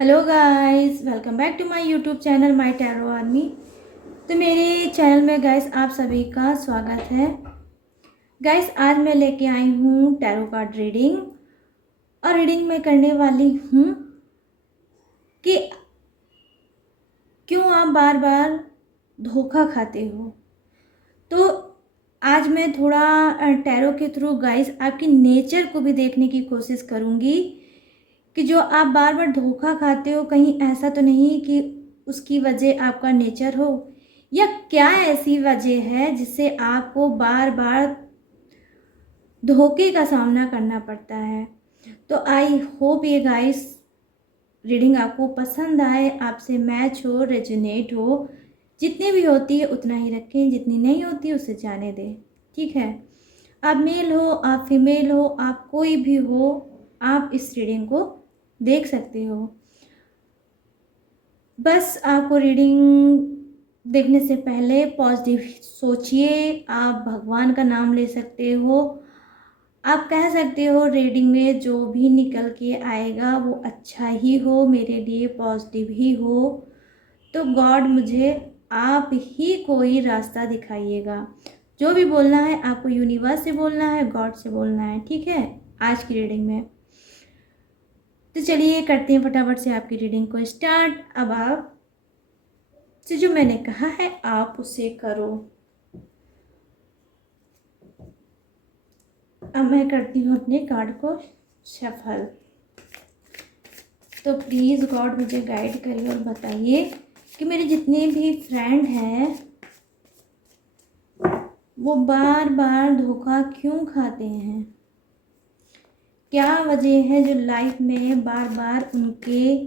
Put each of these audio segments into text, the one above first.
Hello guys, welcome back to my YouTube channel my tarot army. तो मेरे channel में guys आप सभी का स्वागत है। गाइस आज मैं लेके आई हूँ टैरो कार्ड रीडिंग। और रीडिंग में करने वाली हूँ कि क्यों आप बार बार धोखा खाते हो। तो आज मैं थोड़ा टैरो के थ्रू गाइस आपकी नेचर को भी देखने की कोशिश करूँगी कि जो आप बार बार धोखा खाते हो, कहीं ऐसा तो नहीं कि उसकी वजह आपका नेचर हो, या क्या ऐसी वजह है जिससे आपको बार बार धोखे का सामना करना पड़ता है। तो आई होप ये गाइस रीडिंग आपको पसंद आए, आपसे मैच हो, रेजोनेट हो। जितनी भी होती है उतना ही रखें, जितनी नहीं होती उसे जाने दें। ठीक है, आप मेल हो, आप फीमेल हो, आप कोई भी हो, आप इस रीडिंग को देख सकते हो। बस आपको रीडिंग देखने से पहले पॉजिटिव सोचिए। आप भगवान का नाम ले सकते हो। आप कह सकते हो रीडिंग में जो भी निकल के आएगा वो अच्छा ही हो, मेरे लिए पॉजिटिव ही हो। तो गॉड मुझे आप ही कोई रास्ता दिखाइएगा। जो भी बोलना है आपको यूनिवर्स से बोलना है, गॉड से बोलना है। ठीक है, आज की रीडिंग में तो चलिए करते हैं फटाफट से आपकी रीडिंग को स्टार्ट। अब आप से जो मैंने कहा है आप उसे करो। अब मैं करती हूँ अपने कार्ड को शफल। तो प्लीज़ गॉड मुझे गाइड करिए और बताइए कि मेरे जितने भी फ्रेंड हैं वो बार बार धोखा क्यों खाते हैं। क्या वजह है जो लाइफ में बार बार उनके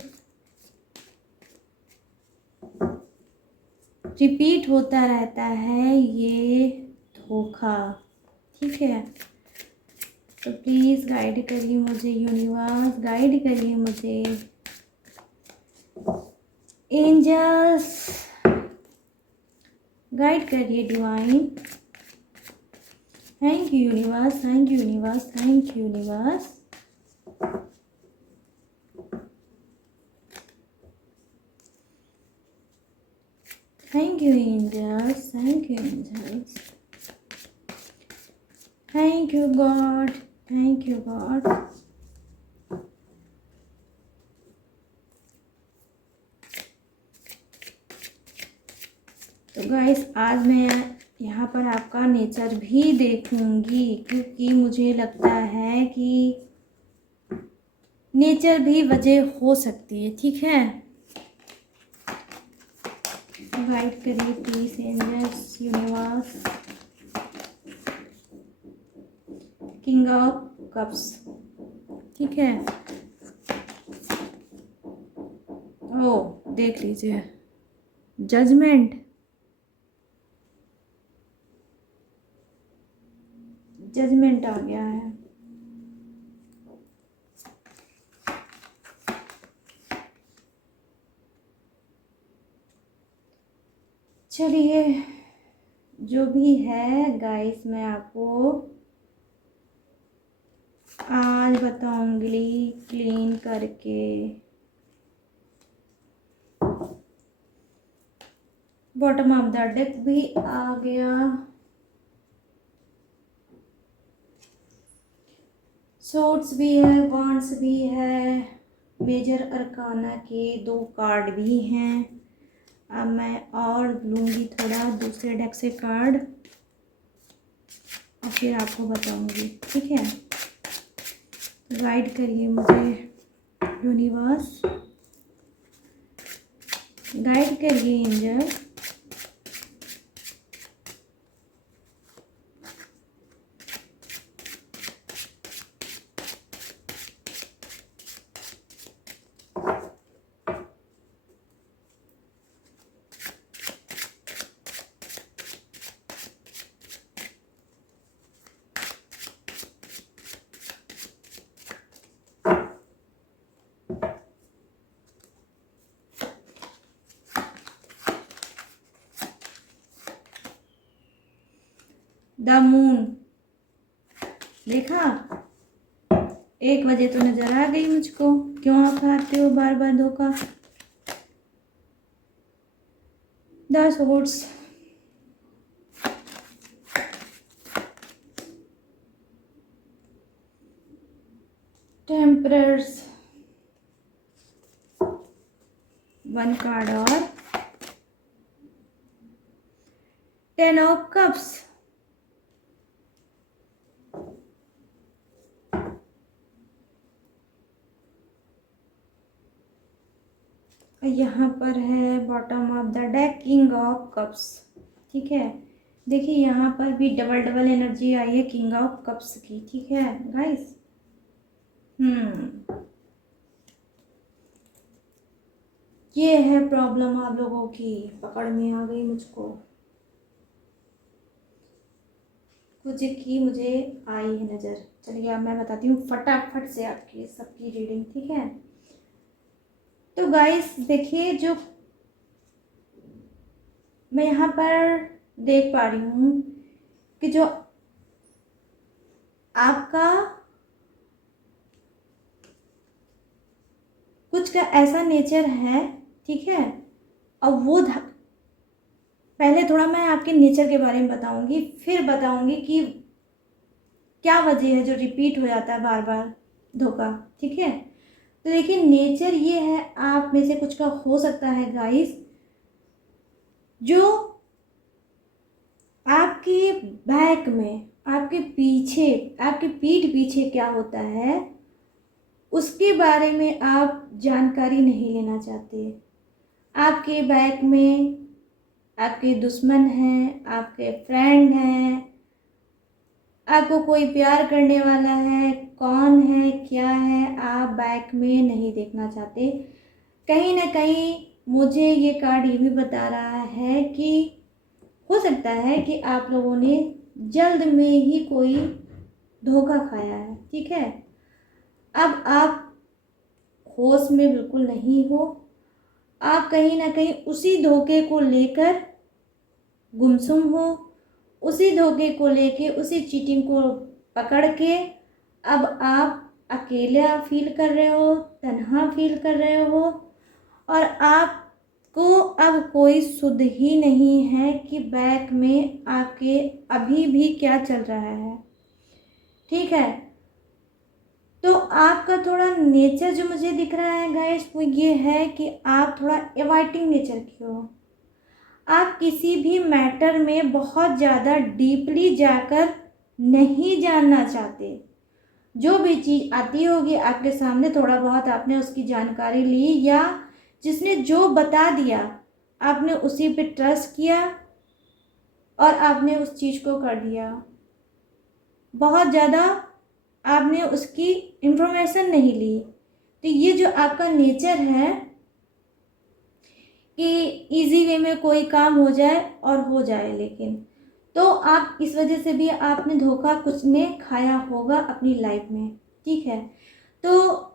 रिपीट होता रहता है ये धोखा। ठीक है, तो प्लीज़ गाइड करिए मुझे यूनिवर्स, गाइड करिए मुझे एंजल्स, गाइड करिए divine. Thank you universe, thank you universe, thank you universe. Thank you angels, thank you angels, thank you God, thank you God. तो गाइस आज मैं यहाँ पर आपका नेचर भी देखूंगी, क्योंकि मुझे लगता है कि नेचर भी वजह हो सकती है। ठीक है, गाइड करिए please angels, universe. King of cups. ठीक है, ओ देख लीजिए, जजमेंट, जजमेंट आ गया है। चलिए जो भी है गाइस मैं आपको आज बताऊंगी क्लीन करके। बॉटम ऑफ द डेक भी आ गया, सोर्ड्स भी है, वॉन्ड्स भी है, मेजर अरकाना के 2 कार्ड भी हैं। अब मैं और लूँगी थोड़ा दूसरे डेक से कार्ड और फिर आपको बताऊंगी। ठीक है, गाइड करिए मुझे यूनिवर्स, गाइड करिए एंजल। द मून देखा, 1 वजह तो नज़र आ गई मुझको, क्यों आप खाते हो बार बार धोखा। 10 वोट्स, 10 1 कार्ड और 10 ऑफ कप्स। यहाँ पर है bottom of the deck king of cups. ठीक है, देखिए यहाँ पर भी डबल डबल एनर्जी आई है किंग ऑफ कप्स की। ठीक है गाइस, ये है प्रॉब्लम आप लोगों की, पकड़ में आ गई मुझको, कुछ की मुझे आई है नज़र। चलिए अब मैं बताती हूँ फटाफट से आपकी सबकी रीडिंग। ठीक है, तो गाइस देखिए, जो मैं यहाँ पर देख पा रही हूँ कि जो आपका कुछ का ऐसा नेचर है, ठीक है, और वो पहले थोड़ा मैं आपके नेचर के बारे में बताऊंगी, फिर बताऊंगी कि क्या वजह है जो रिपीट हो जाता है बार बार धोखा। ठीक है, तो देखिए नेचर ये है, आप में से कुछ का हो सकता है गाइस, जो आपके बैक में, आपके पीछे, आपके पीठ पीछे क्या होता है उसके बारे में आप जानकारी नहीं लेना चाहते। आपके बैक में आपके दुश्मन हैं, आपके फ्रेंड हैं, आपको कोई प्यार करने वाला है, कौन है क्या है, आप बैक में नहीं देखना चाहते। कहीं ना कहीं मुझे ये कार्ड ये भी बता रहा है कि हो सकता है कि आप लोगों ने जल्द में ही कोई धोखा खाया है। ठीक है, अब आप होश में बिल्कुल नहीं हो, आप कहीं ना कहीं उसी धोखे को लेकर गुमसुम हो, उसी धोखे को लेके, उसी चीटिंग को पकड़ के अब आप अकेला फील कर रहे हो, तन्हा फील कर रहे हो, और आपको अब कोई सुध ही नहीं है कि बैक में आपके अभी भी क्या चल रहा है। ठीक है, तो आपका थोड़ा नेचर जो मुझे दिख रहा है गाइस वो ये है कि आप थोड़ा एवाइटिंग नेचर की हो। आप किसी भी मैटर में बहुत ज़्यादा डीपली जाकर नहीं जानना चाहते। जो भी चीज़ आती होगी आपके सामने, थोड़ा बहुत आपने उसकी जानकारी ली, या जिसने जो बता दिया आपने उसी पे ट्रस्ट किया और आपने उस चीज़ को कर दिया। बहुत ज़्यादा आपने उसकी इंफॉर्मेशन नहीं ली। तो ये जो आपका नेचर है कि इजी वे में कोई काम हो जाए और हो जाए, लेकिन तो आप इस वजह से भी आपने धोखा कुछ ने खाया होगा अपनी लाइफ में। ठीक है, तो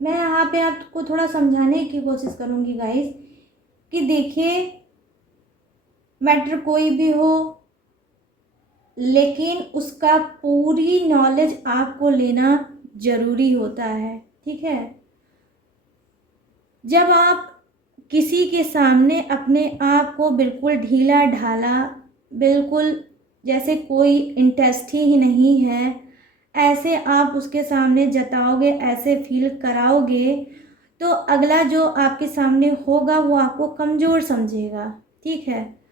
मैं यहाँ पे आपको थोड़ा समझाने की कोशिश करूँगी गाइस कि देखिए मैटर कोई भी हो, लेकिन उसका पूरी नॉलेज आपको लेना ज़रूरी होता है। ठीक है, जब आप किसी के सामने अपने आप को बिल्कुल ढीला ढाला, बिल्कुल जैसे कोई इंटरेस्ट ही नहीं है, ऐसे आप उसके सामने जताओगे, ऐसे फील कराओगे, तो अगला जो आपके सामने होगा वो आपको कमज़ोर समझेगा। ठीक है,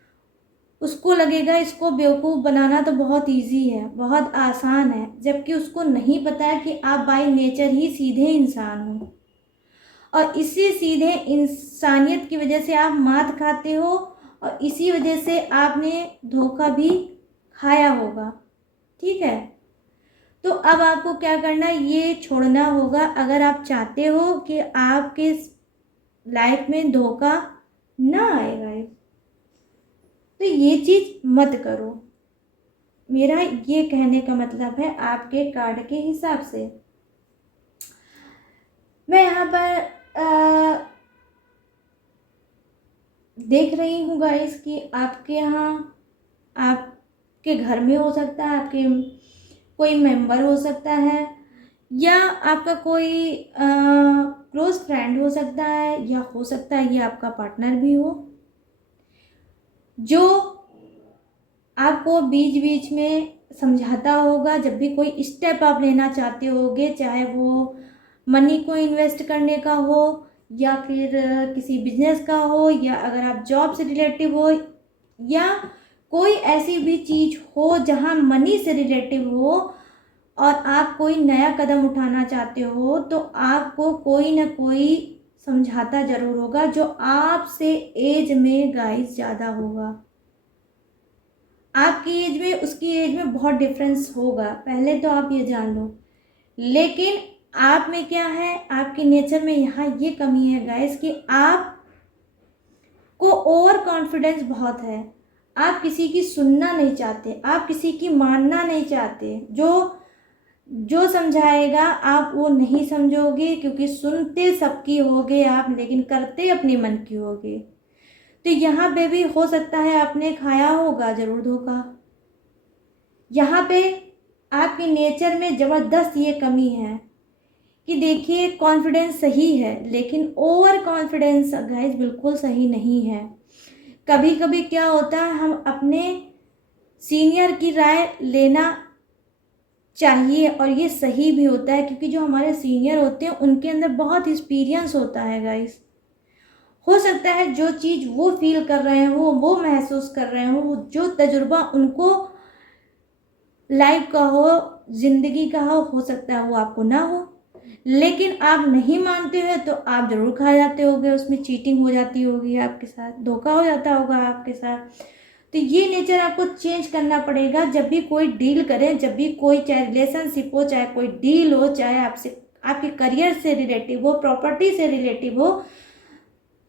उसको लगेगा इसको बेवकूफ़ बनाना तो बहुत इजी है, बहुत आसान है, जबकि उसको नहीं पता है कि आप बाय नेचर ही सीधे इंसान हो, और इसी सीधे इंसानियत की वजह से आप मात खाते हो, और इसी वजह से आपने धोखा भी खाया होगा। ठीक है, तो अब आपको क्या करना है, ये छोड़ना होगा अगर आप चाहते हो कि आपके लाइफ में धोखा ना आएगा। तो ये चीज़ मत करो, मेरा ये कहने का मतलब है आपके कार्ड के हिसाब से। मैं यहाँ पर देख रही हूँ गाइस कि आपके यहाँ, आपके घर में हो सकता है, आपके कोई मेंबर हो सकता है या आपका कोई क्लोज फ्रेंड हो सकता है, या हो सकता है ये आपका पार्टनर भी हो, जो आपको बीच बीच में समझाता होगा जब भी कोई स्टेप आप लेना चाहते होगे, चाहे वो मनी को इन्वेस्ट करने का हो, या फिर किसी बिजनेस का हो, या अगर आप जॉब से रिलेटिव हो, या कोई ऐसी भी चीज़ हो जहाँ मनी से रिलेटिव हो और आप कोई नया कदम उठाना चाहते हो, तो आपको कोई ना कोई समझाता ज़रूर होगा, जो आपसे एज में गाइस ज़्यादा होगा। आपकी एज में उसकी एज में बहुत डिफरेंस होगा, पहले तो आप ये जान लो। लेकिन आप में क्या है, आपके नेचर में यहाँ ये कमी है गाइस कि आप को ओवर कॉन्फिडेंस बहुत है। आप किसी की सुनना नहीं चाहते, आप किसी की मानना नहीं चाहते। जो जो समझाएगा आप वो नहीं समझोगे, क्योंकि सुनते सबकी होगे आप, लेकिन करते अपने मन की होगे। तो यहाँ पे भी हो सकता है आपने खाया होगा ज़रूर धोखा। यहाँ पे आपके नेचर में ज़बरदस्त ये कमी है कि देखिए, कॉन्फिडेंस सही है लेकिन ओवर कॉन्फिडेंस गाइस बिल्कुल सही नहीं है। कभी कभी क्या होता है, हम अपने सीनियर की राय लेना चाहिए और ये सही भी होता है, क्योंकि जो हमारे सीनियर होते हैं उनके अंदर बहुत एक्सपीरियंस होता है गाइस। हो सकता है जो चीज़ वो फील कर रहे हो, वो महसूस कर रहे हो, जो तजुर्बा उनको लाइफ का हो, ज़िंदगी का हो सकता है वो आपको ना हो। लेकिन आप नहीं मानते हो तो आप ज़रूर खा जाते होगे, उसमें चीटिंग हो जाती होगी आपके साथ, धोखा हो जाता होगा आपके साथ। तो ये नेचर आपको चेंज करना पड़ेगा। जब भी कोई डील करें, जब भी कोई, चाहे रिलेशनशिप हो, चाहे कोई डील हो, चाहे आपसे आपके करियर से रिलेटिव हो, प्रॉपर्टी से रिलेटिव हो,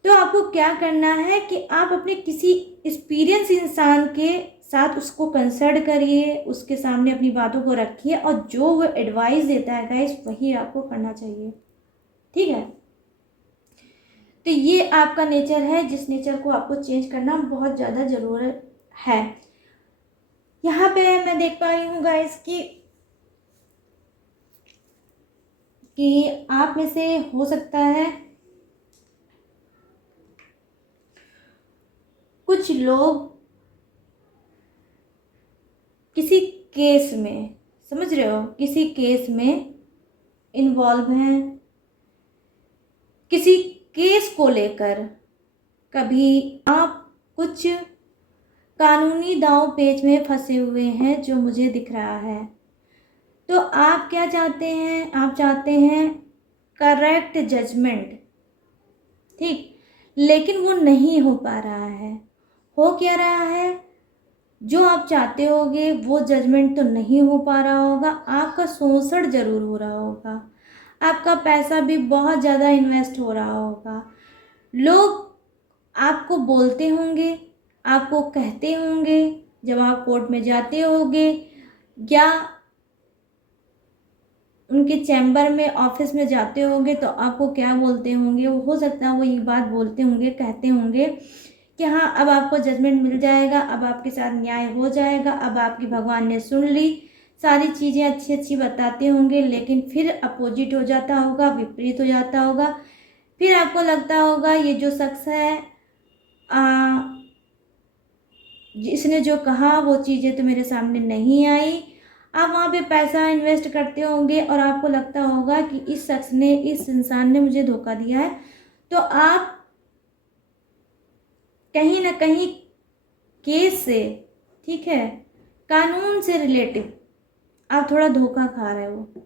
तो आपको क्या करना है कि आप अपने किसी एक्सपीरियंस इंसान के साथ उसको कंसल्ट करिए, उसके सामने अपनी बातों को रखिए, और जो वो एडवाइस देता है गाइस वही आपको करना चाहिए। ठीक है, तो ये आपका नेचर है, जिस नेचर को आपको चेंज करना बहुत ज़्यादा ज़रूरत है। यहाँ पे मैं देख पा रही हूँ गाइस कि आप में से हो सकता है कुछ लोग किसी केस में, समझ रहे हो, किसी केस में इन्वॉल्व हैं, किसी केस को लेकर कभी आप कुछ कानूनी दांव पेच में फंसे हुए हैं, जो मुझे दिख रहा है। तो आप क्या चाहते हैं, आप चाहते हैं करेक्ट जजमेंट, ठीक, लेकिन वो नहीं हो पा रहा है। हो क्या रहा है, जो आप चाहते होगे वो जजमेंट तो नहीं हो पा रहा होगा, आपका शोषण जरूर हो रहा होगा, आपका पैसा भी बहुत ज़्यादा इन्वेस्ट हो रहा होगा। लोग आपको बोलते होंगे, आपको कहते होंगे, जब आप कोर्ट में जाते होगे या उनके चैम्बर में, ऑफिस में जाते होंगे, तो आपको क्या बोलते होंगे, वो हो सकता है वो ये बात बोलते होंगे, कहते होंगे कि हाँ अब आपको जजमेंट मिल जाएगा, अब आपके साथ न्याय हो जाएगा, अब आपकी भगवान ने सुन ली, सारी चीज़ें अच्छी अच्छी बताते होंगे। लेकिन फिर अपोजिट हो जाता होगा, विपरीत हो जाता होगा। फिर आपको लगता होगा ये जो शख्स है, जिसने जो कहा वो चीज़ें तो मेरे सामने नहीं आई। आप वहाँ पे पैसा इन्वेस्ट करते होंगे और आपको लगता होगा कि इस शख्स ने, इस इंसान ने मुझे धोखा दिया है। तो आप कहीं ना कहीं केस से, ठीक है, कानून से रिलेटिव आप थोड़ा धोखा खा रहे हो।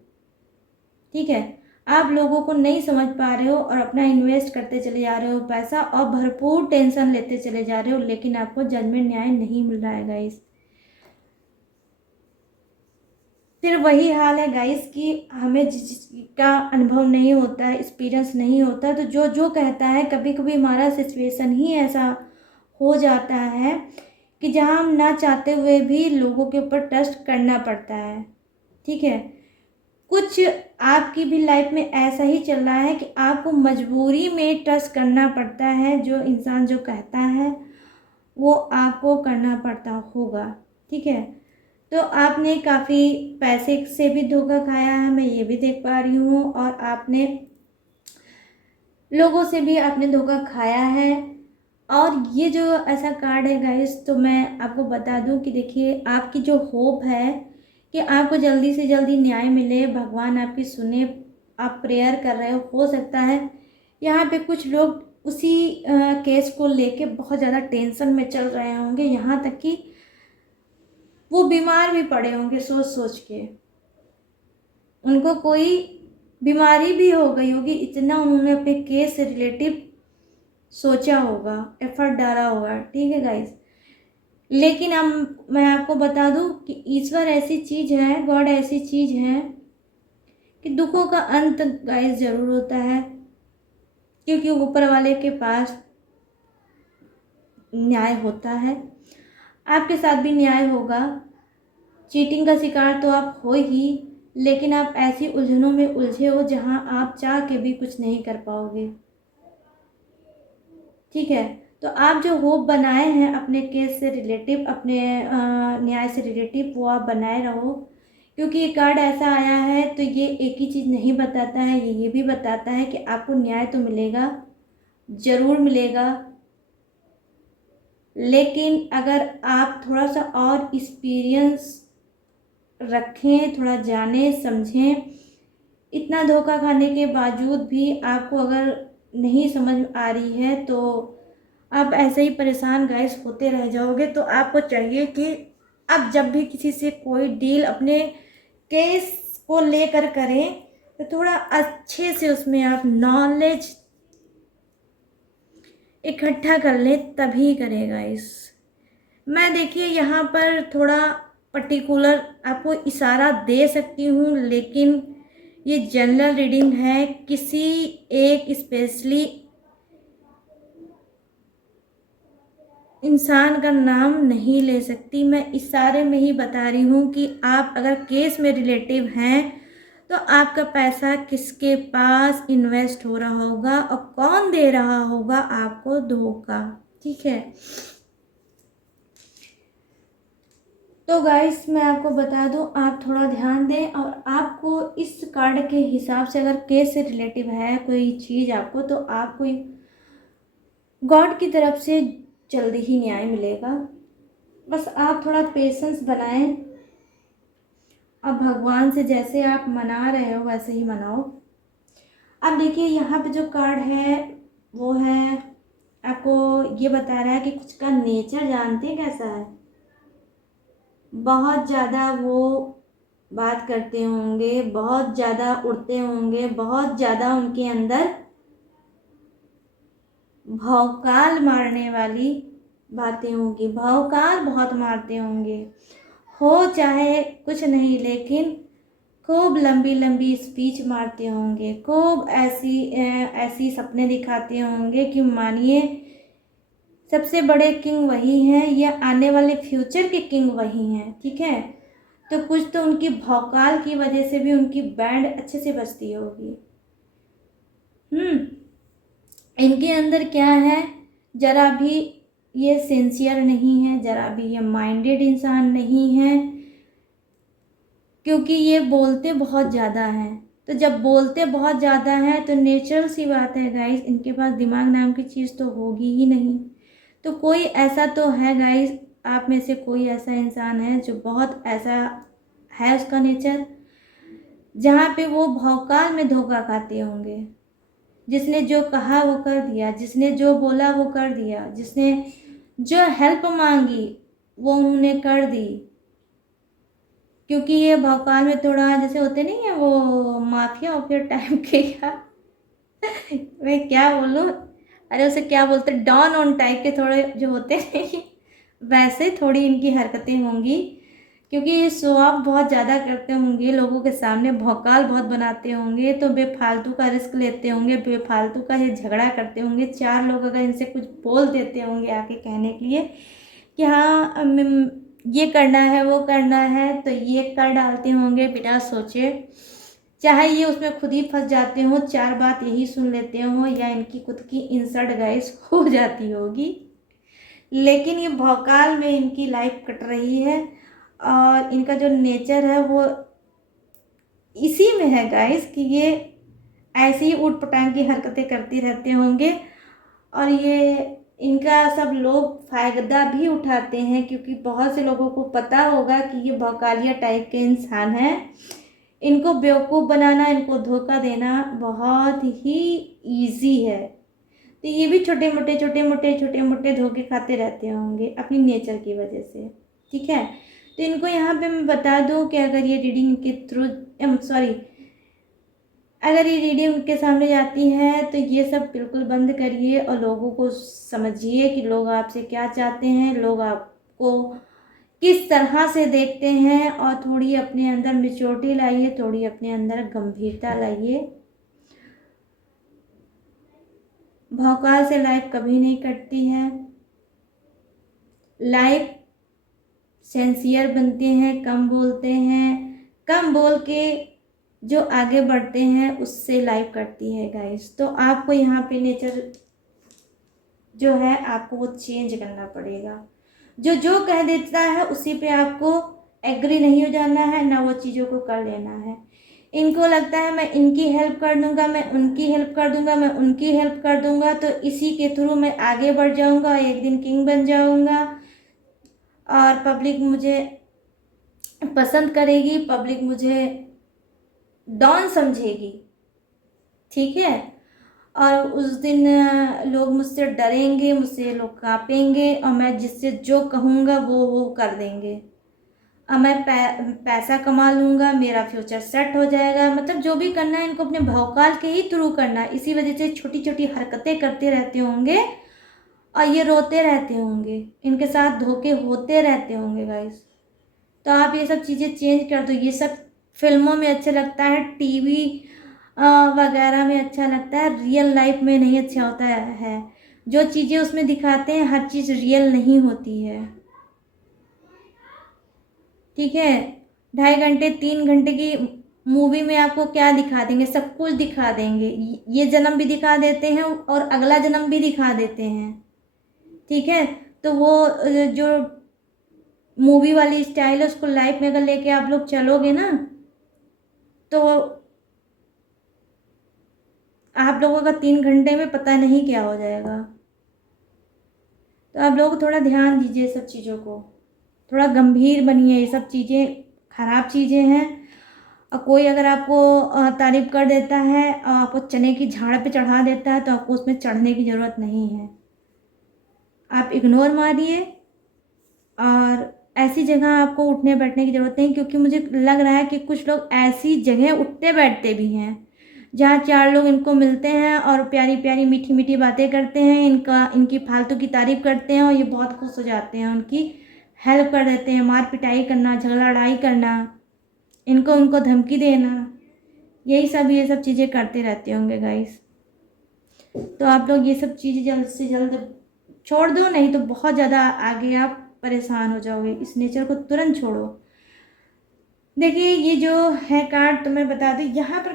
ठीक है, आप लोगों को नहीं समझ पा रहे हो और अपना इन्वेस्ट करते चले जा रहे हो पैसा, और भरपूर टेंशन लेते चले जा रहे हो, लेकिन आपको जजमेंट न्याय नहीं मिल रहा है गाइस। फिर वही हाल है गाइस कि हमें जिसका अनुभव नहीं होता है, एक्सपीरियंस नहीं होता, तो जो जो कहता है, कभी कभी हमारा सिचुएशन ही ऐसा हो जाता है कि जहाँ हम ना चाहते हुए भी लोगों के ऊपर ट्रस्ट करना पड़ता है। ठीक है, कुछ आपकी भी लाइफ में ऐसा ही चल रहा है कि आपको मजबूरी में ट्रस्ट करना पड़ता है, जो इंसान जो कहता है वो आपको करना पड़ता होगा। ठीक है, तो आपने काफ़ी पैसे से भी धोखा खाया है, मैं ये भी देख पा रही हूँ, और आपने लोगों से भी आपने धोखा खाया है। और ये जो ऐसा कार्ड है गाइस, तो मैं आपको बता दूं कि देखिए, आपकी जो होप है कि आपको जल्दी से जल्दी न्याय मिले, भगवान आपकी सुने, आप प्रेयर कर रहे हो सकता है यहाँ पे कुछ लोग उसी केस को लेके बहुत ज़्यादा टेंशन में चल रहे होंगे, यहाँ तक कि वो बीमार भी पड़े होंगे सोच सोच के, उनको कोई बीमारी भी हो गई होगी, इतना उन्होंने अपने केस से रिलेटिव सोचा होगा, एफर्ट डाला होगा। ठीक है गाइस, लेकिन अब मैं आपको बता दूं कि ईश्वर ऐसी चीज़ है, गॉड ऐसी चीज़ है कि दुखों का अंत गाइस ज़रूर होता है, क्योंकि ऊपर वाले के पास न्याय होता है। आपके साथ भी न्याय होगा। चीटिंग का शिकार तो आप हो ही, लेकिन आप ऐसी उलझनों में उलझे हो जहां आप चाह के भी कुछ नहीं कर पाओगे। ठीक है, तो आप जो होप बनाए हैं अपने केस से रिलेटिव, अपने न्याय से रिलेटिव, वो आप बनाए रहो, क्योंकि ये कार्ड ऐसा आया है तो ये एक ही चीज़ नहीं बताता है, ये भी बताता है कि आपको न्याय तो मिलेगा, ज़रूर मिलेगा, लेकिन अगर आप थोड़ा सा और एक्सपीरियंस रखें, थोड़ा जानें समझें, इतना धोखा खाने के बावजूद भी आपको अगर नहीं समझ आ रही है तो आप ऐसे ही परेशान गाइस होते रह जाओगे। तो आपको चाहिए कि आप जब भी किसी से कोई डील अपने केस को लेकर करें तो थोड़ा अच्छे से उसमें आप नॉलेज इकट्ठा कर लें, तभी करें गाइस। मैं देखिए यहाँ पर थोड़ा पर्टिकुलर आपको इशारा दे सकती हूँ, लेकिन ये जनरल रीडिंग है, किसी एक स्पेशली इंसान का नाम नहीं ले सकती। मैं इशारे में ही बता रही हूँ कि आप अगर केस में रिलेटिव हैं तो आपका पैसा किसके पास इन्वेस्ट हो रहा होगा और कौन दे रहा होगा आपको धोखा। ठीक है, तो गाइस मैं आपको बता दूं, आप थोड़ा ध्यान दें, और आपको इस कार्ड के हिसाब से अगर केस से रिलेटिव है कोई चीज़ आपको, तो आपको गॉड की तरफ से जल्दी ही न्याय मिलेगा। बस आप थोड़ा पेशेंस बनाएं, अब भगवान से जैसे आप मना रहे हो वैसे ही मनाओ। अब देखिए यहाँ पे जो कार्ड है वो है, आपको ये बता रहा है कि कुछ का नेचर जानते हैं कैसा है। बहुत ज़्यादा वो बात करते होंगे, बहुत ज़्यादा उड़ते होंगे, बहुत ज़्यादा उनके अंदर भौकाल मारने वाली बातें होंगी, भौकाल बहुत मारते होंगे, हो चाहे कुछ नहीं, लेकिन खूब लंबी लंबी स्पीच मारते होंगे, खूब ऐसी सपने दिखाते होंगे कि मानिए सबसे बड़े किंग वही हैं, या आने वाले फ्यूचर के किंग वही हैं। ठीक है, तो कुछ तो उनकी भौकाल की वजह से भी उनकी बैंड अच्छे से बजती होगी। इनके अंदर क्या है, जरा भी ये सिंसियर नहीं है, जरा भी ये माइंडेड इंसान नहीं है, क्योंकि ये बोलते बहुत ज़्यादा हैं। तो जब बोलते बहुत ज़्यादा हैं तो नेचुरल सी बात है गाइस, इनके पास दिमाग नाम की चीज़ तो होगी ही नहीं। तो कोई ऐसा तो है गाइस, आप में से कोई ऐसा इंसान है जो बहुत ऐसा है उसका नेचर, जहाँ पे वो भौकाल में धोखा खाते होंगे। जिसने जो कहा वो कर दिया, जिसने जो बोला वो कर दिया, जिसने जो हेल्प मांगी वो उन्होंने कर दी, क्योंकि ये भोपाल में थोड़ा जैसे होते नहीं है वो माफिया वाफिया टाइप के, या मैं क्या बोलूँ, अरे उसे क्या बोलते, डॉन ऑन टाइप के थोड़े जो होते हैं वैसे थोड़ी इनकी हरकतें होंगी, क्योंकि ये शो ऑफ बहुत ज़्यादा करते होंगे, लोगों के सामने भौकाल बहुत बनाते होंगे, तो बेफालतू का रिस्क लेते होंगे, बेफालतू का ये झगड़ा करते होंगे। चार लोग अगर इनसे कुछ बोल देते होंगे आके कहने के लिए कि हाँ ये करना है वो करना है, तो ये कर डालते होंगे बिना सोचे, चाहे ये उसमें खुद ही फंस जाते हो, चार बात यही सुन लेते हो, या इनकी खुद की इंसल्ट गाइस हो जाती होगी, लेकिन ये भौकाल में इनकी लाइफ कट रही है। और इनका जो नेचर है वो इसी में है गाइस कि ये ऐसे ही ऊट पटांग की हरकतें करते रहते होंगे। और ये इनका सब लोग फ़ायदा भी उठाते हैं, क्योंकि बहुत से लोगों को पता होगा कि ये भौकालिया टाइप के इंसान हैं। इनको बेवकूफ़ बनाना, इनको धोखा देना बहुत ही ईजी है। तो ये भी छोटे मोटे धोखे खाते रहते होंगे अपनी नेचर की वजह से। ठीक है, तो इनको यहाँ पे मैं बता दूँ कि अगर ये रीडिंग के थ्रू सॉरी अगर ये रीडिंग के सामने जाती है तो ये सब बिल्कुल बंद करिए और लोगों को समझिए कि लोग आपसे क्या चाहते हैं, लोग आपको किस तरह से देखते हैं, और थोड़ी अपने अंदर मैच्योरिटी लाइए, थोड़ी अपने अंदर गंभीरता लाइए। भौकाल से लाइफ कभी नहीं कटती है। लाइफ सेंसियर बनते हैं, कम बोलते हैं, कम बोल के जो आगे बढ़ते हैं उससे लाइफ कटती है गाइस। तो आपको यहाँ पे नेचर जो है आपको वो चेंज करना पड़ेगा। जो जो कह देता है उसी पे आपको एग्री नहीं हो जाना है, ना वो चीज़ों को कर लेना है। इनको लगता है मैं इनकी हेल्प कर दूंगा, मैं उनकी हेल्प कर दूंगा, मैं उनकी हेल्प कर दूंगा, तो इसी के थ्रू मैं आगे बढ़ जाऊंगा और एक दिन किंग बन जाऊंगा और पब्लिक मुझे पसंद करेगी, पब्लिक मुझे डॉन समझेगी। ठीक है, और उस दिन लोग मुझसे डरेंगे, मुझसे लोग कांपेंगे, और मैं जिससे जो कहूँगा वो कर देंगे। अब मैं पैसा कमा लूँगा, मेरा फ्यूचर सेट हो जाएगा। मतलब जो भी करना है इनको अपने भौकाल के ही थ्रू करना है। इसी वजह से छोटी छोटी हरकतें करते रहते होंगे और ये रोते रहते होंगे, इनके साथ धोखे होते रहते होंगे गाइस। तो आप ये सब चीज़ें चेंज कर दो। ये सब फिल्मों में अच्छा लगता है, टीवी वगैरह में अच्छा लगता है, रियल लाइफ में नहीं अच्छा होता है। जो चीज़ें उसमें दिखाते हैं हर चीज़ रियल नहीं होती है। ठीक है, 2.5 घंटे 3 घंटे की मूवी में आपको क्या दिखा देंगे? सब कुछ दिखा देंगे। ये जन्म भी दिखा देते हैं और अगला जन्म भी दिखा देते हैं। ठीक है, तो वो जो मूवी वाली स्टाइल है उसको लाइफ में अगर लेके आप लोग चलोगे ना तो आप लोगों का 3 घंटे में पता नहीं क्या हो जाएगा। तो आप लोग थोड़ा ध्यान दीजिए सब चीज़ों को, थोड़ा गंभीर बनिए। ये सब चीज़ें खराब चीज़ें हैं। और कोई अगर आपको तारीफ कर देता है और आपको चने की झाड़ पे चढ़ा देता है तो आपको उसमें चढ़ने की ज़रूरत नहीं है। आप इग्नोर मारिए, और ऐसी जगह आपको उठने बैठने की ज़रूरत नहीं, क्योंकि मुझे लग रहा है कि कुछ लोग ऐसी जगह उठते बैठते भी हैं जहाँ 4 लोग इनको मिलते हैं और प्यारी प्यारी मीठी मीठी बातें करते हैं, इनकी फालतू की तारीफ करते हैं और ये बहुत खुश हो जाते हैं, उनकी हेल्प कर देते हैं। मार पिटाई करना, झगड़ा लड़ाई करना, इनको उनको धमकी देना, ये सब चीज़ें करते रहते होंगे गाइस। तो आप लोग ये सब चीज़ें जल्द से जल्द छोड़ दो, नहीं तो बहुत ज़्यादा आगे आप परेशान हो जाओगे। इस नेचर को तुरंत छोड़ो। देखिए ये जो है कार्ड तो मैं बता दूँ, यहाँ पर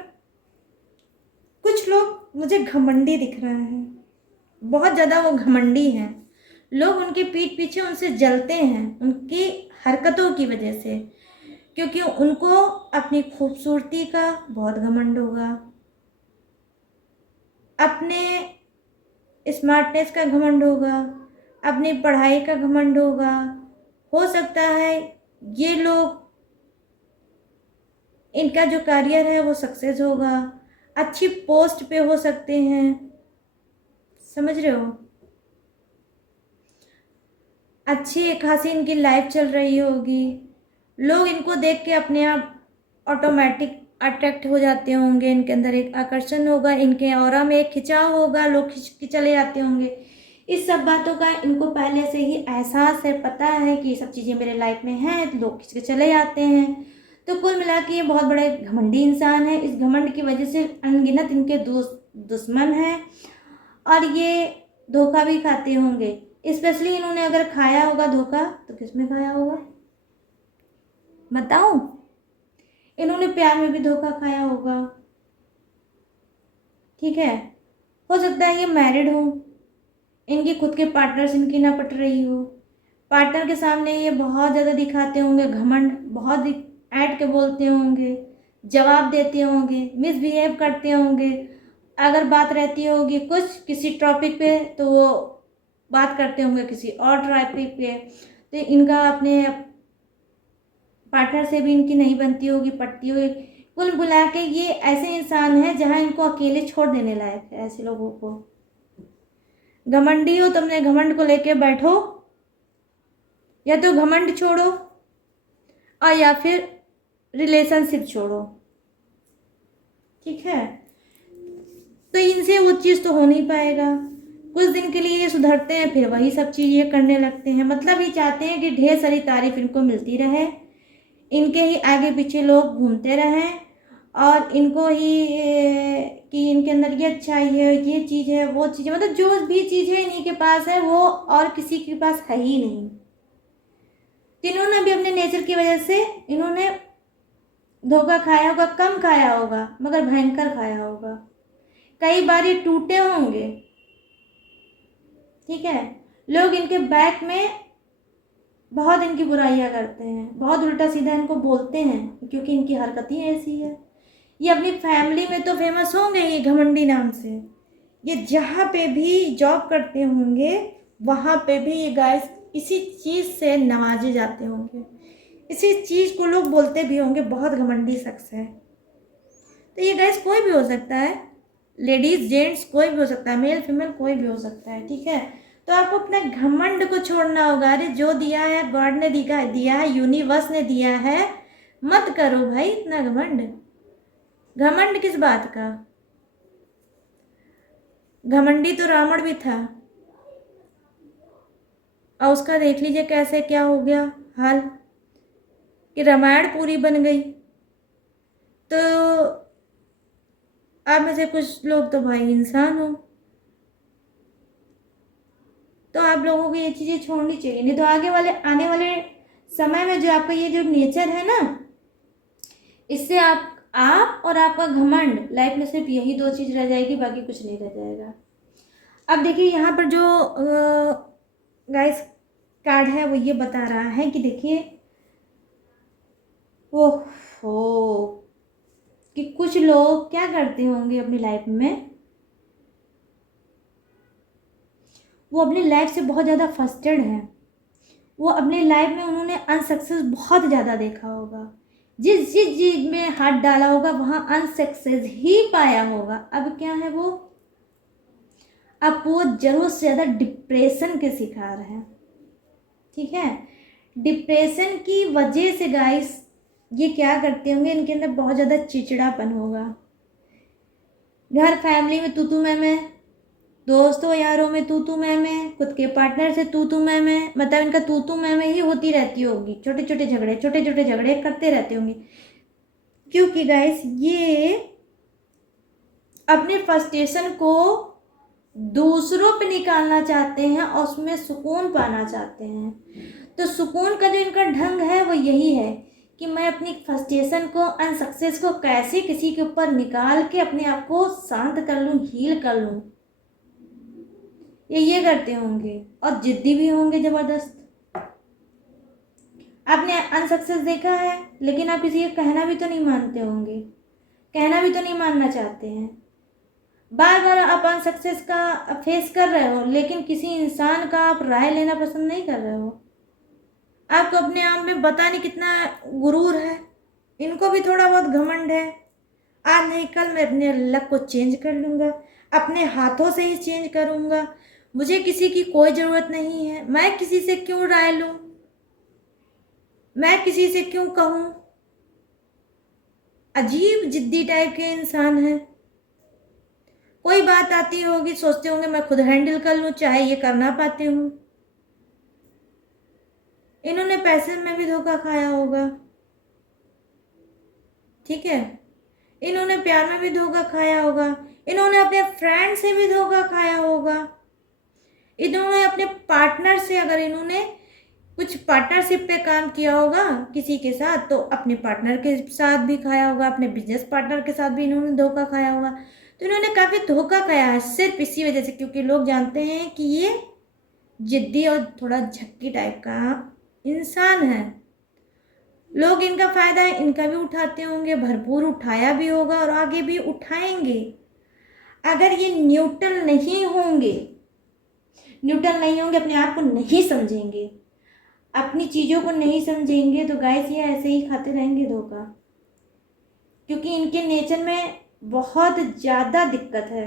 कुछ लोग मुझे घमंडी दिख रहा है, बहुत ज़्यादा वो घमंडी हैं। लोग उनके पीठ पीछे उनसे जलते हैं उनकी हरकतों की वजह से, क्योंकि उनको अपनी खूबसूरती का बहुत घमंड होगा, अपने स्मार्टनेस का घमंड होगा, अपनी पढ़ाई का घमंड होगा। हो सकता है ये लोग, इनका जो करियर है वो सक्सेस होगा, अच्छी पोस्ट पे हो सकते हैं। समझ रहे हो? अच्छी खासी इनकी लाइफ चल रही होगी। लोग इनको देख के अपने आप ऑटोमेटिक अट्रैक्ट हो जाते होंगे, इनके अंदर एक आकर्षण होगा, इनके ऑरा में एक खिंचाव होगा, लोग खिंच के चले जाते होंगे। इस सब बातों का इनको पहले से ही एहसास है, पता है कि ये सब चीज़ें मेरे लाइफ में हैं, लोग खिंच के चले जाते हैं। तो कुल मिला के ये बहुत बड़े घमंडी इंसान है। इस घमंड की वजह से अनगिनत इनके दुश्मन हैं और ये धोखा भी खाते होंगे। स्पेशली इन्होंने अगर खाया होगा धोखा तो किसमें खाया होगा बताओ? इन्होंने प्यार में भी धोखा खाया होगा। ठीक है, हो सकता है ये मैरिड हो, इनकी खुद के पार्टनर्स इनकी ना पट रही हो, पार्टनर के सामने ये बहुत ज़्यादा दिखाते होंगे घमंड, बहुत ऐड के बोलते होंगे, जवाब देते होंगे, मिसबिहेव करते होंगे। अगर बात रहती होगी कुछ किसी टॉपिक पे तो वो बात करते होंगे किसी और टॉपिक पे। तो इनका अपने पार्टनर से भी इनकी नहीं बनती होगी, पटती हुई। कुल मिला के ये ऐसे इंसान हैं जहाँ इनको अकेले छोड़ देने लायक है। ऐसे लोगों को घमंडी हो, तुमने घमंड को लेके बैठो, या तो घमंड छोड़ो और या फिर रिलेशनशिप छोड़ो, ठीक है। तो इनसे वो चीज़ तो हो नहीं पाएगा। कुछ दिन के लिए ये सुधरते हैं, फिर वही सब चीज़ ये करने लगते हैं। मतलब ये चाहते हैं कि ढेर सारी तारीफ इनको मिलती रहे, इनके ही आगे पीछे लोग घूमते रहें और इनको ही कि इनके अंदर ये अच्छाई है, ये चीज़ है, वो चीज़ है, मतलब जो भी चीज़ है इन्हीं के पास है, वो और किसी के पास है ही नहीं। तो इन्होंने भी अपने नेचर की वजह से इन्होंने धोखा खाया होगा, कम खाया होगा मगर भयंकर खाया होगा। कई बार ये टूटे होंगे, ठीक है। लोग इनके बैक में बहुत इनकी बुराइयां करते हैं, बहुत उल्टा सीधा इनको बोलते हैं क्योंकि इनकी हरकतें ऐसी है। ये अपनी फैमिली में तो फेमस होंगे ही घमंडी नाम से। ये जहाँ पे भी जॉब करते होंगे वहाँ पे भी ये गाइस इसी चीज़ से नवाजे जाते होंगे, इसी चीज़ को लोग बोलते भी होंगे बहुत घमंडी शख्स है। तो ये गाइस कोई भी हो सकता है, लेडीज़ जेंट्स कोई भी हो सकता है, मेल फीमेल कोई भी हो सकता है, ठीक है। तो आपको अपने घमंड को छोड़ना होगा। अरे जो दिया है गॉड ने दिया है, यूनिवर्स ने दिया है, मत करो भाई इतना घमंड। घमंड किस बात का? घमंडी तो रावण भी था, और उसका देख लीजिए कैसे क्या हो गया हाल, कि रामायण पूरी बन गई। तो आप में से कुछ लोग तो भाई इंसान हो, तो आप लोगों को ये चीज़ें छोड़नी चाहिए। नहीं तो आने वाले समय में जो आपका ये जो नेचर है ना, इससे आप और आपका घमंड, लाइफ में सिर्फ यही दो चीज़ रह जाएगी, बाकी कुछ नहीं रह जाएगा। अब देखिए यहाँ पर जो गाइस कार्ड है वो ये बता रहा है कि देखिए ओहो कि कुछ लोग क्या करते होंगे अपनी लाइफ में, वो अपनी लाइफ से बहुत ज़्यादा फ्रस्ट्रेटेड हैं। वो अपने लाइफ में उन्होंने अनसक्सेस बहुत ज़्यादा देखा होगा, जिस जिस चीज़ में हाथ डाला होगा वहाँ अनसक्सेस ही पाया होगा। अब क्या है वो, अब वो ज़रूरत से ज़्यादा डिप्रेशन के शिकार है, ठीक है। डिप्रेशन की वजह से गाइस ये क्या करते होंगे, इनके अंदर बहुत ज़्यादा चिड़चिड़ापन होगा। घर फैमिली में तू मैं, दोस्तों यारों में तू मैं, खुद के पार्टनर से तू मैं, मतलब इनका तू मैं ही होती रहती होगी। छोटे छोटे झगड़े करते रहते होंगे, क्योंकि गाइस ये अपने फ्रस्ट्रेशन को दूसरों पे निकालना चाहते हैं और उसमें सुकून पाना चाहते हैं। तो सुकून का जो इनका ढंग है वो यही है कि मैं अपनी फ्रस्ट्रेशन को, अनसक्सेस को कैसे किसी के ऊपर निकाल के अपने आप को शांत कर लूँ, हील कर लूँ, ये करते होंगे। और जिद्दी भी होंगे ज़बरदस्त। आपने अनसक्सेस देखा है, लेकिन आप किसी का कहना भी तो नहीं मानते होंगे, कहना भी तो नहीं मानना चाहते हैं। बार बार आप अनसक्सेस का फेस कर रहे हो, लेकिन किसी इंसान का आप राय लेना पसंद नहीं कर रहे हो। आपको अपने आप में पता नहीं कितना गुरूर है, इनको भी थोड़ा बहुत घमंड है। आज नहीं कल मैं अपने लक को चेंज कर लूँगा, अपने हाथों से ही चेंज करूँगा, मुझे किसी की कोई ज़रूरत नहीं है, मैं किसी से क्यों राय लूँ, मैं किसी से क्यों कहूँ। अजीब जिद्दी टाइप के इंसान हैं। कोई बात आती होगी सोचते होंगे मैं खुद हैंडल कर लूँ, चाहे ये कर ना पाते हूँ। इन्होंने पैसे में भी धोखा खाया होगा, ठीक है। इन्होंने प्यार में भी धोखा खाया होगा, इन्होंने अपने फ्रेंड से भी धोखा खाया होगा, इन्होंने अपने पार्टनर से, अगर इन्होंने कुछ पार्टनरशिप पे काम किया होगा किसी के साथ, तो अपने पार्टनर के साथ भी खाया होगा, अपने बिजनेस पार्टनर के साथ भी इन्होंने धोखा खाया होगा। तो इन्होंने काफ़ी धोखा खाया है सिर्फ इसी वजह से, क्योंकि लोग जानते हैं कि ये जिद्दी और थोड़ा झक्की टाइप का इंसान है। लोग इनका फायदा इनका भी उठाते होंगे, भरपूर उठाया भी होगा और आगे भी उठाएंगे। अगर ये न्यूट्रल नहीं होंगे, अपने आप को नहीं समझेंगे, अपनी चीज़ों को नहीं समझेंगे, तो गाइस ये ऐसे ही खाते रहेंगे धोखा। क्योंकि इनके नेचर में बहुत ज़्यादा दिक्कत है।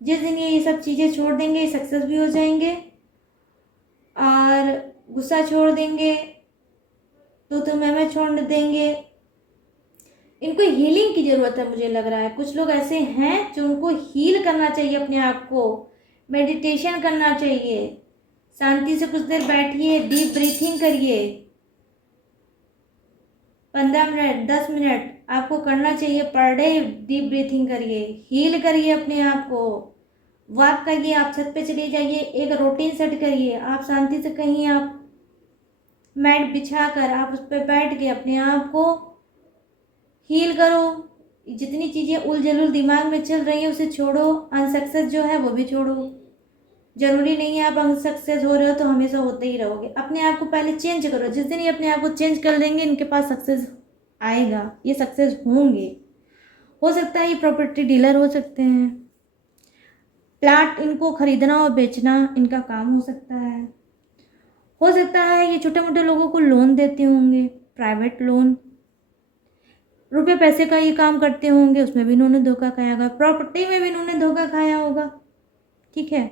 जिस दिन ये सब चीज़ें छोड़ देंगे, ये सक्सेस भी हो जाएंगे, और गुस्सा छोड़ देंगे, तो मैं छोड़ देंगे। इनको हीलिंग की ज़रूरत है, मुझे लग रहा है। कुछ लोग ऐसे हैं जो उनको हील करना चाहिए अपने आप को, मेडिटेशन करना चाहिए, शांति से कुछ देर बैठिए, डीप ब्रीथिंग करिए, 15 मिनट 10 मिनट आपको करना चाहिए पर डे। डीप ब्रीथिंग करिए, हील करिए अपने आप को, वॉक करिए, आप छत पे चले जाइए, एक रूटीन सेट करिए, आप शांति से कहीं आप मैट बिछा कर आप उस पर बैठ के अपने आप को हील करो। जितनी चीज़ें उलझुल दिमाग में चल रही हैं उसे छोड़ो, अनसक्सेस जो है वो भी छोड़ो। जरूरी नहीं है आप अनसक्सेस हो रहे हो तो हमेशा होते ही रहोगे। अपने आप को पहले चेंज करो। जिस दिन ये अपने आप को चेंज कर लेंगे, इनके पास सक्सेस आएगा, ये सक्सेस होंगे। हो सकता है ये प्रॉपर्टी डीलर हो सकते हैं, प्लाट इनको खरीदना और बेचना इनका काम हो सकता है ये छोटे मोटे लोगों को लोन देते होंगे, प्राइवेट लोन, रुपए पैसे का ये काम करते होंगे, उसमें भी इन्होंने धोखा खाया होगा, प्रॉपर्टी में भी इन्होंने धोखा खाया होगा। ठीक है,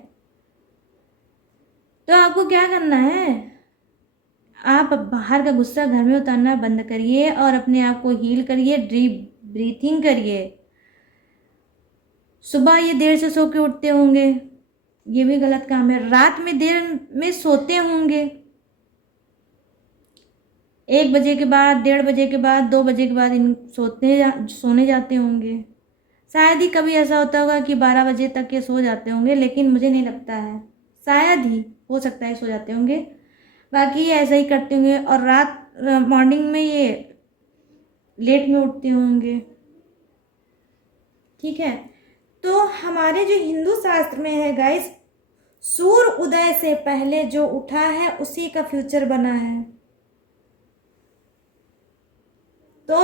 तो आपको क्या करना है, आप बाहर का गुस्सा घर में उतारना बंद करिए और अपने आप को हील करिए, डीप ब्रीथिंग करिए। सुबह ये देर से सो के उठते होंगे, ये भी गलत काम है। रात में देर में सोते होंगे, 1 बजे के बाद, 1:30 बजे के बाद, 2 बजे के बाद इन सोने जाते होंगे। शायद ही कभी ऐसा होता होगा कि 12 बजे तक ये सो जाते होंगे, लेकिन मुझे नहीं लगता है, शायद ही हो सकता है सो जाते होंगे। बाकी ये ऐसा ही करते होंगे और रात मॉर्निंग में ये लेट में उठते होंगे। ठीक है, तो हमारे जो हिंदू शास्त्र में है गाइस, सूर्य उदय से पहले जो उठा है उसी का फ्यूचर बना है। तो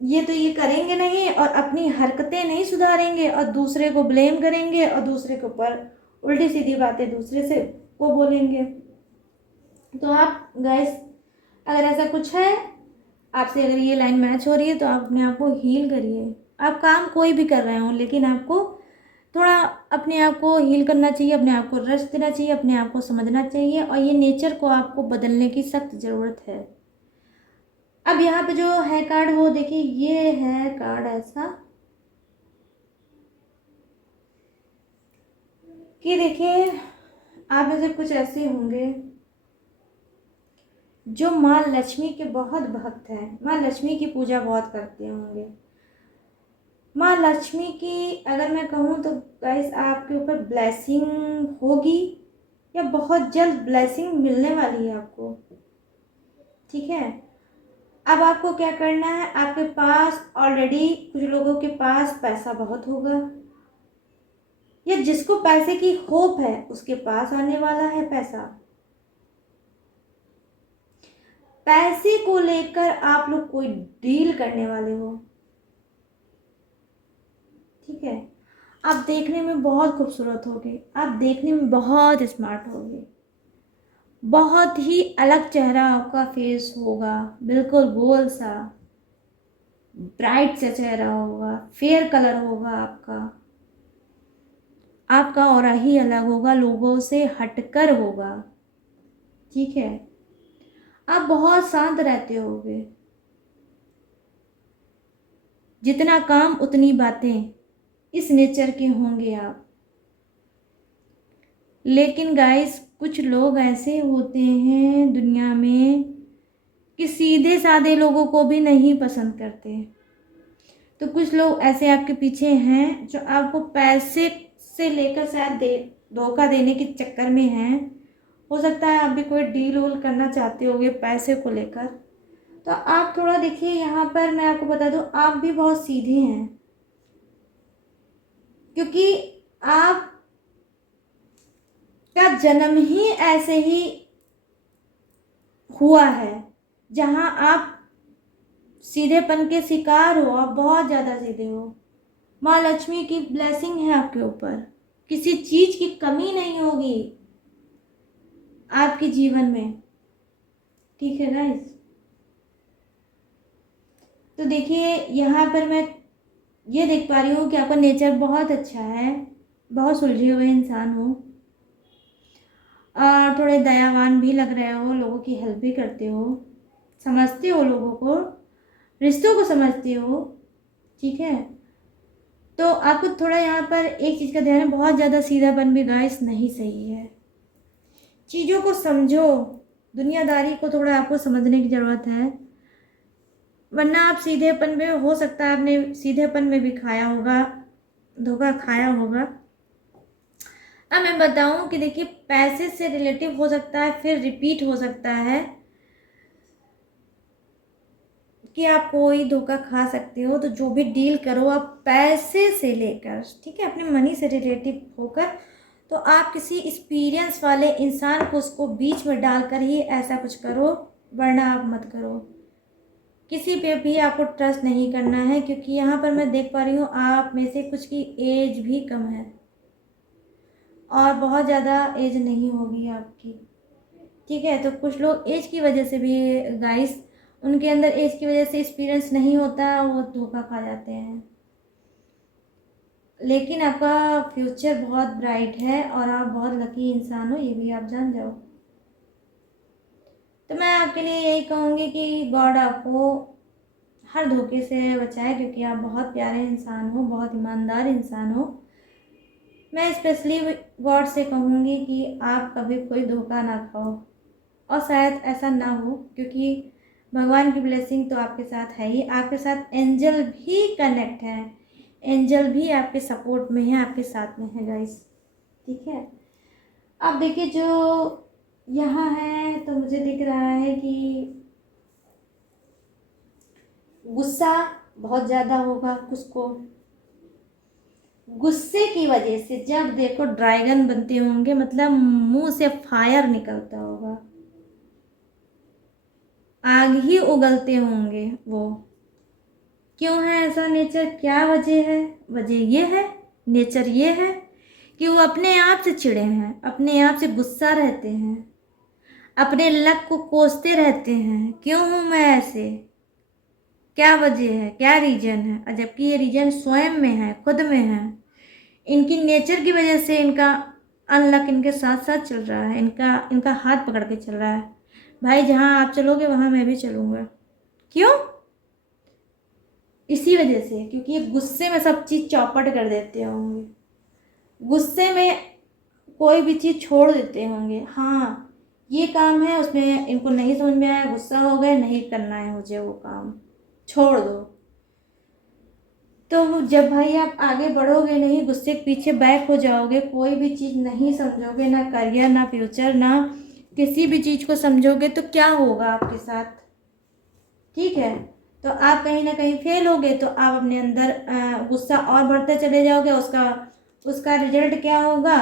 ये करेंगे नहीं और अपनी हरकतें नहीं सुधारेंगे और दूसरे को ब्लेम करेंगे और दूसरे के ऊपर उल्टी सीधी बातें दूसरे से को बोलेंगे। तो आप गाइस, अगर ऐसा कुछ है आपसे, अगर ये लाइन मैच हो रही है, तो आप अपने आप को हील करिए। आप काम कोई भी कर रहे हो, लेकिन आपको थोड़ा अपने आप को हील करना चाहिए, अपने आप को रेस्ट देना चाहिए, अपने आप को समझना चाहिए, और ये नेचर को आपको बदलने की सख्त ज़रूरत है। अब यहाँ पे जो है कार्ड, वो देखिए, ये है कार्ड ऐसा कि देखिए, आप में से कुछ ऐसे होंगे जो माँ लक्ष्मी के बहुत भक्त हैं, माँ लक्ष्मी की पूजा बहुत करते होंगे। माँ लक्ष्मी की अगर मैं कहूँ तो गाइस, आपके ऊपर ब्लेसिंग होगी या बहुत जल्द ब्लेसिंग मिलने वाली है आपको। ठीक है, अब आपको क्या करना है, आपके पास ऑलरेडी कुछ लोगों के पास पैसा बहुत होगा, या जिसको पैसे की होप है उसके पास आने वाला है पैसा। पैसे को लेकर आप लोग कोई डील करने वाले हो। ठीक है, आप देखने में बहुत खूबसूरत होगे, आप देखने में बहुत स्मार्ट होगे, बहुत ही अलग चेहरा आपका फेस होगा, बिल्कुल गोल सा ब्राइट सा चेहरा होगा, फेयर कलर होगा आपका ऑरा ही अलग होगा, लोगों से हटकर होगा। ठीक है, आप बहुत शांत रहते होगे, जितना काम उतनी बातें, इस नेचर के होंगे आप। लेकिन गाइस, कुछ लोग ऐसे होते हैं दुनिया में कि सीधे साधे लोगों को भी नहीं पसंद करते। तो कुछ लोग ऐसे आपके पीछे हैं जो आपको पैसे से लेकर शायद धोखा देने के चक्कर में हैं। हो सकता है आप भी कोई डील वूल करना चाहते होगे पैसे को लेकर। तो आप थोड़ा देखिए, यहाँ पर मैं आपको बता दूँ, आप भी बहुत सीधे हैं, क्योंकि आप का जन्म ही ऐसे ही हुआ है, जहां आप सीधेपन के शिकार हो, आप बहुत ज़्यादा सीधे हो। माँ लक्ष्मी की ब्लेसिंग है आपके ऊपर, किसी चीज की कमी नहीं होगी आपके जीवन में। ठीक है गाइस, तो देखिए यहाँ पर मैं ये देख पा रही हूँ कि आपका नेचर बहुत अच्छा है, बहुत सुलझे हुए इंसान हो, और थोड़े दयावान भी लग रहे हो, लोगों की हेल्प भी करते हो, समझते हो लोगों को, रिश्तों को समझते हो। ठीक है, तो आपको थोड़ा यहाँ पर एक चीज़ का ध्यान है, बहुत ज़्यादा सीधापन भी गाइस नहीं सही है। चीज़ों को समझो, दुनियादारी को थोड़ा आपको समझने की ज़रूरत है, वरना आप सीधेपन में, हो सकता है आपने सीधेपन में भी खाया होगा, धोखा खाया होगा। अब मैं बताऊं कि देखिए, पैसे से रिलेटिव हो सकता है, फिर रिपीट हो सकता है कि आप कोई धोखा खा सकते हो। तो जो भी डील करो आप पैसे से लेकर, ठीक है, अपने मनी से रिलेटिव होकर, तो आप किसी एक्सपीरियंस वाले इंसान को उसको बीच में डालकर ही ऐसा कुछ करो, वरना आप मत करो। किसी पे भी आपको ट्रस्ट नहीं करना है, क्योंकि यहाँ पर मैं देख पा रही हूँ आप में से कुछ की एज भी कम है, और बहुत ज़्यादा एज नहीं होगी आपकी। ठीक है, तो कुछ लोग एज की वजह से भी गाइस, उनके अंदर एज की वजह से एक्सपीरियंस नहीं होता, वो धोखा खा जाते हैं। लेकिन आपका फ्यूचर बहुत ब्राइट है और आप बहुत लकी इंसान हो, ये भी आप जान जाओ। तो मैं आपके लिए यही कहूँगी कि गॉड आपको हर धोखे से बचाए, क्योंकि आप बहुत प्यारे इंसान हो, बहुत ईमानदार इंसान हो। मैं स्पेशली गॉड से कहूँगी कि आप कभी कोई धोखा ना खाओ, और शायद ऐसा ना हो, क्योंकि भगवान की ब्लेसिंग तो आपके साथ है ही, आपके साथ एंजल भी कनेक्ट है, एंजल भी आपके सपोर्ट में है, आपके साथ में है गाइस। ठीक है, अब देखिए जो यहाँ है, तो मुझे दिख रहा है कि गुस्सा बहुत ज़्यादा होगा उसको, गुस्से की वजह से जब देखो ड्रैगन बनते होंगे, मतलब मुंह से फायर निकलता होगा, आग ही उगलते होंगे वो। क्यों है ऐसा नेचर, क्या वजह है? वजह ये है, नेचर ये है कि वो अपने आप से चिढ़े हैं, अपने आप से गुस्सा रहते हैं, अपने लक को कोसते रहते हैं, क्यों हूँ मैं ऐसे, क्या वजह है, क्या रीजन है। और जबकि ये रीजन स्वयं में है, खुद में है, इनकी नेचर की वजह से इनका अनलक इनके साथ साथ चल रहा है, इनका इनका हाथ पकड़ के चल रहा है। भाई जहाँ आप चलोगे वहाँ मैं भी चलूँगा। क्यों? इसी वजह से, क्योंकि ये गुस्से में सब चीज़ चौपट कर देते होंगे, गुस्से में कोई भी चीज़ छोड़ देते होंगे। हाँ, ये काम है, उसमें इनको नहीं समझ में आया, गुस्सा हो गए, नहीं करना है मुझे वो काम, छोड़ दो। तो जब भाई आप आगे बढ़ोगे नहीं, गुस्से के पीछे बैक हो जाओगे, कोई भी चीज़ नहीं समझोगे, ना करियर, ना फ्यूचर, ना किसी भी चीज़ को समझोगे, तो क्या होगा आपके साथ? ठीक है, तो आप कहीं ना कहीं फेल होगे, तो आप अपने अंदर गुस्सा और बढ़ते चले जाओगे। उसका उसका रिजल्ट क्या होगा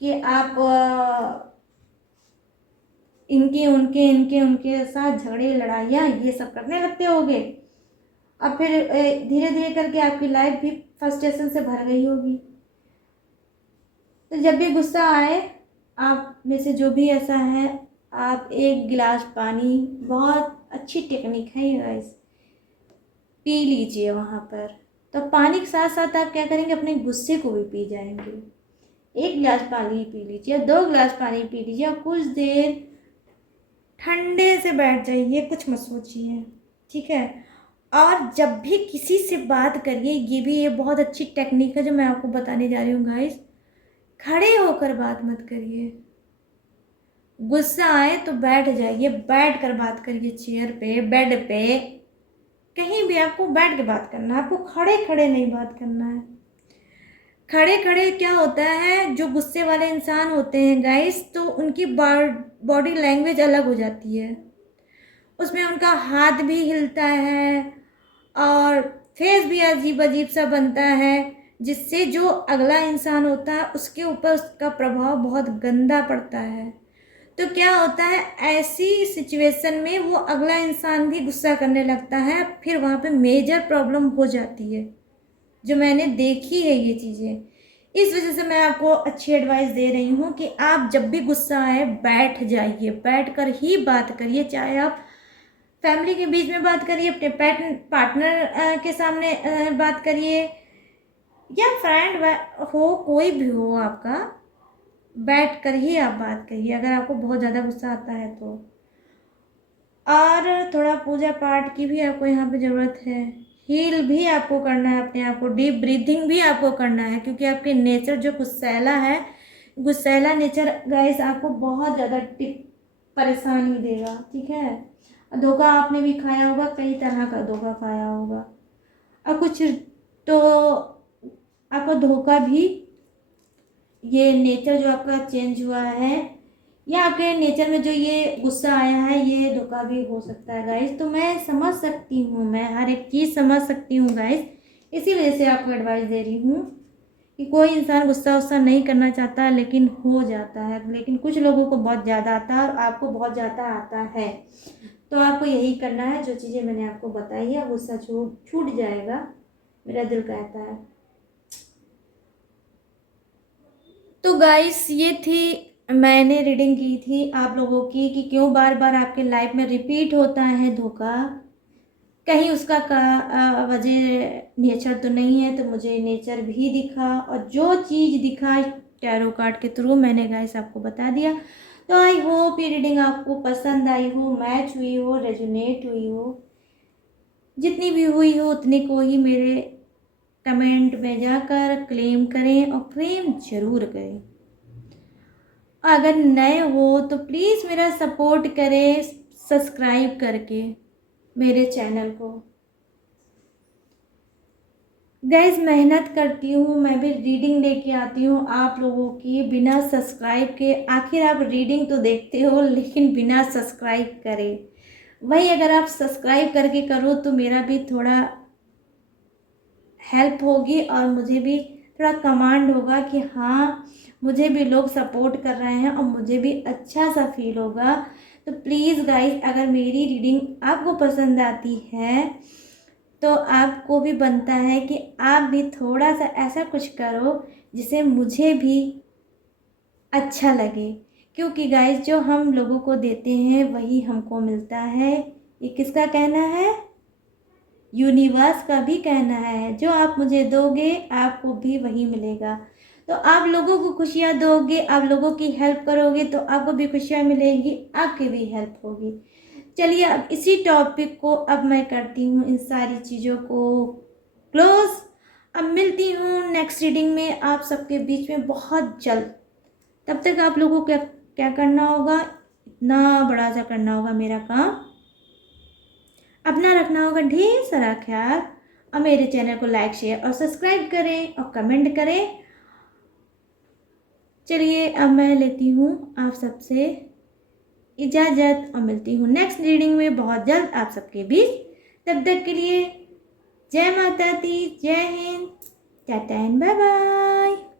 कि आप इनके उनके साथ झगड़े, लड़ाइयाँ, ये सब करने लगते होगे। अब फिर धीरे धीरे करके आपकी लाइफ भी फ्रस्ट्रेशन से भर गई होगी। तो जब भी गुस्सा आए, आप में से जो भी ऐसा है, आप एक गिलास पानी, बहुत अच्छी टेक्निक है ये गाइस, पी लीजिए वहाँ पर। तो पानी के साथ साथ आप क्या करेंगे, अपने गुस्से को भी पी जाएंगे। एक गिलास पानी पी लीजिए, 2 गिलास पानी पी लीजिए, और कुछ देर ठंडे से बैठ जाइए, कुछ मत सोचिए। ठीक है, और जब भी किसी से बात करिए, ये बहुत अच्छी टेक्निक है जो मैं आपको बताने जा रही हूँ गाइस, खड़े होकर बात मत करिए। गुस्सा आए तो बैठ जाइए, बैठ कर बात करिए, चेयर पे, बेड पे, कहीं भी आपको बैठ के बात करना है, आपको खड़े खड़े नहीं बात करना है। खड़े खड़े क्या होता है, जो गुस्से वाले इंसान होते हैं गाइस, तो उनकी बॉडी लैंग्वेज अलग हो जाती है, उसमें उनका हाथ भी हिलता है, और फेस भी अजीब अजीब सा बनता है, जिससे जो अगला इंसान होता है उसके ऊपर उसका प्रभाव बहुत गंदा पड़ता है। तो क्या होता है, ऐसी सिचुएशन में वो अगला इंसान भी गुस्सा करने लगता है, फिर वहाँ पे मेजर प्रॉब्लम हो जाती है, जो मैंने देखी है ये चीज़ें। इस वजह से मैं आपको अच्छी एडवाइस दे रही हूँ कि आप जब भी गुस्सा आए बैठ जाइए, बैठ कर ही बात करिए। चाहे आप फैमिली के बीच में बात करिए, अपने पार्टनर के सामने बात करिए, या फ्रेंड हो, कोई भी हो आपका, बैठ कर ही आप बात करिए अगर आपको बहुत ज़्यादा गुस्सा आता है तो। और थोड़ा पूजा पाठ की भी आपको यहाँ पे ज़रूरत है। हील भी आपको करना है अपने आप को, डीप ब्रीथिंग भी आपको करना है, क्योंकि आपके नेचर जो गुस्सैला है, गुस्सैला नेचर गाइस आपको बहुत ज़्यादा परेशानी देगा, ठीक है। धोखा आपने भी खाया होगा, कई तरह का धोखा खाया होगा, और कुछ तो आपका धोखा भी, ये नेचर जो आपका चेंज हुआ है, या आपके नेचर में जो ये गुस्सा आया है, ये धोखा भी हो सकता है गाइस। तो मैं समझ सकती हूँ, मैं हर एक चीज़ समझ सकती हूँ गाइस, इसी वजह से आपको एडवाइस दे रही हूँ कि कोई इंसान गुस्सा उस्सा नहीं करना चाहता लेकिन हो जाता है, लेकिन कुछ लोगों को बहुत ज़्यादा आता है और आपको बहुत ज़्यादा आता है। तो आपको यही करना है, जो चीज़ें मैंने आपको बताई है, गुस्सा छूट जाएगा, मेरा दिल कहता है। तो गाइस ये थी, मैंने रीडिंग की थी आप लोगों की कि क्यों बार बार आपके लाइफ में रिपीट होता है धोखा। कहीं उसका वजह नेचर तो नहीं है, तो मुझे नेचर भी दिखा, और जो चीज़ दिखा टैरो कार्ड के थ्रू मैंने गाइस आपको बता दिया। तो आई होप ये रीडिंग आपको पसंद आई हो, मैच हुई हो, रेजोनेट हुई हो। जितनी भी हुई हो उतने को ही मेरे कमेंट में जाकर क्लेम करें, और क्लेम ज़रूर करें। अगर नए हो तो प्लीज़ मेरा सपोर्ट करें सब्सक्राइब करके मेरे चैनल को। गाइस मेहनत करती हूँ, मैं भी रीडिंग लेके आती हूँ आप लोगों की बिना सब्सक्राइब के। आखिर आप रीडिंग तो देखते हो लेकिन बिना सब्सक्राइब करे। वही अगर आप सब्सक्राइब करके करो तो मेरा भी थोड़ा हेल्प होगी, और मुझे भी थोड़ा कमांड होगा कि हाँ मुझे भी लोग सपोर्ट कर रहे हैं, और मुझे भी अच्छा सा फील होगा। तो प्लीज़ गाइस, अगर मेरी रीडिंग आपको पसंद आती है तो आपको भी बनता है कि आप भी थोड़ा सा ऐसा कुछ करो जिसे मुझे भी अच्छा लगे, क्योंकि गाइस जो हम लोगों को देते हैं वही हमको मिलता है। ये किसका कहना है? यूनिवर्स का भी कहना है, जो आप मुझे दोगे आपको भी वही मिलेगा। तो आप लोगों को खुशियाँ दोगे, आप लोगों की हेल्प करोगे तो आपको भी खुशियाँ मिलेंगी, आपकी भी हेल्प होगी। चलिए अब इसी टॉपिक को अब मैं करती हूँ इन सारी चीज़ों को क्लोज। अब मिलती हूँ नेक्स्ट रीडिंग में आप सबके बीच में बहुत जल्द। तब तक आप लोगों को क्या क्या करना होगा, इतना बड़ा सा करना होगा मेरा काम, अपना रखना होगा ढेर सारा ख्याल, और मेरे चैनल को लाइक शेयर और सब्सक्राइब करें और कमेंट करें। चलिए अब मैं लेती हूँ आप सबसे इजाज़त, और मिलती हूँ नेक्स्ट रीडिंग में बहुत जल्द आप सबके बीच। तब तक के लिए जय माता दी, जय Hind, tata and bye bye.